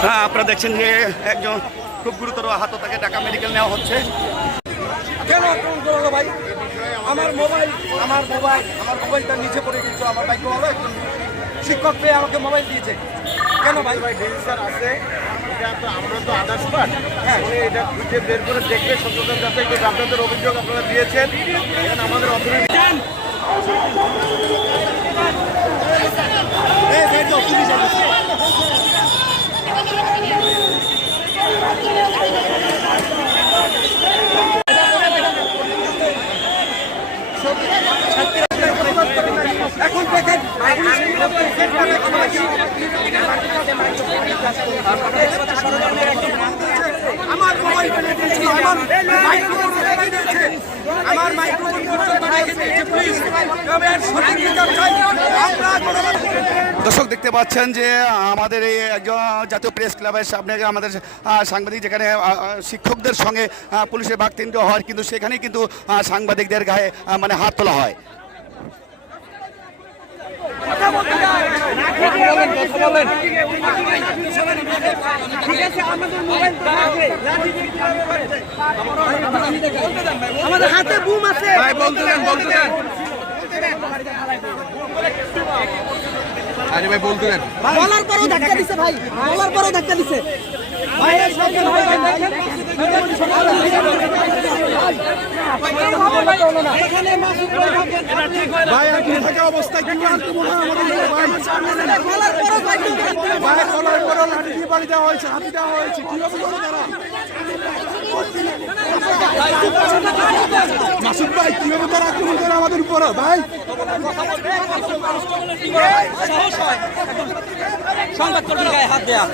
দেখছেন যে একজন খুব গুরুতর আহত তাকে ঢাকা মেডিকেল নেওয়া হচ্ছে। কেন আক্রমণ করল ভাই? আমার মোবাইল আমার মোবাইল আমার মোবাইলটা নিচে পড়ে গেছিল আমার বাইক ভালো একজন শিক্ষক পেয়ে আমাকে মোবাইল দিয়েছে। কেন ভাই? ভাই স্যার আছে। এটা তো আমরা তো আদার্স পার্ট হ্যাঁ। এটা খুঁজে বের করে দেখলে সচেতন করবে আপনাদের অভিযোগ আপনারা দিয়েছেন। আমাদের অথরিটি আমার দিয়েছিল আমার মাইক্রোফোন আমার দর্শক দেখতে পাচ্ছেন যে আমাদের এই একজন জাতীয় প্রেস ক্লাবের সামনে আমাদের সাংবাদিক যেখানে শিক্ষকদের সঙ্গে পুলিশের বাকতিন্ড হয় কিন্তু সেখানে কিন্তু সাংবাদিকদের গায়ে মানে হাত তোলা হয়। আমাদের হাতে বুম আছে। ভাই বলতে দেন। বলতে দেন। আরে ভাই বলতে দেন। বলার পরও ধাক্কা দিছে ভাই। বলার পরও ধাক্কা দিছে। ভাই ভাই থাকে। অবস্থায় কিন্তু ভাই। বলার পরও ভাই ভাই কলার পরে লাঠি দিয়ে বাড়ি দেওয়া হয়েছে হাতি দেওয়া হয়েছে কি হবে তারা মাসুদ ভাই কীভাবে তারা আক্রমণ করে আমাদের উপর? ভাই। সংবাদ কর্মীর গায়ে হাত দেয়া।